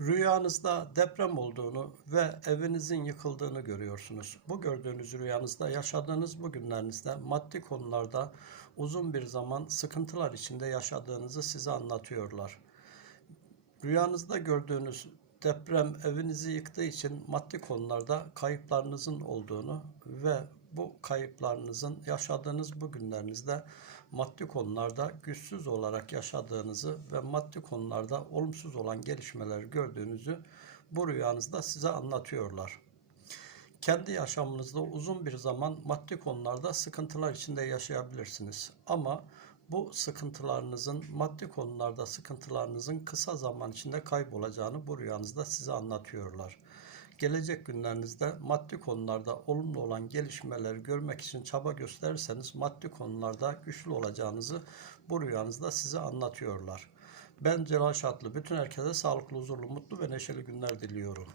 Rüyanızda deprem olduğunu ve evinizin yıkıldığını görüyorsunuz. Bu gördüğünüz rüyanızda yaşadığınız bu günlerinizde maddi konularda uzun bir zaman sıkıntılar içinde yaşadığınızı size anlatıyorlar. Rüyanızda gördüğünüz deprem evinizi yıktığı için maddi konularda kayıplarınızın olduğunu ve bu kayıplarınızın yaşadığınız bu günlerinizde maddi konularda güçsüz olarak yaşadığınızı ve maddi konularda olumsuz olan gelişmeler gördüğünüzü bu rüyanızda size anlatıyorlar. Kendi yaşamınızda uzun bir zaman maddi konularda sıkıntılar içinde yaşayabilirsiniz. Ama bu sıkıntılarınızın, maddi konularda sıkıntılarınızın kısa zaman içinde kaybolacağını bu rüyanızda size anlatıyorlar. Gelecek günlerinizde maddi konularda olumlu olan gelişmeleri görmek için çaba gösterirseniz maddi konularda güçlü olacağınızı bu rüyanızda size anlatıyorlar. Ben Celal Şatlı. Bütün herkese sağlıklı, huzurlu, mutlu ve neşeli günler diliyorum.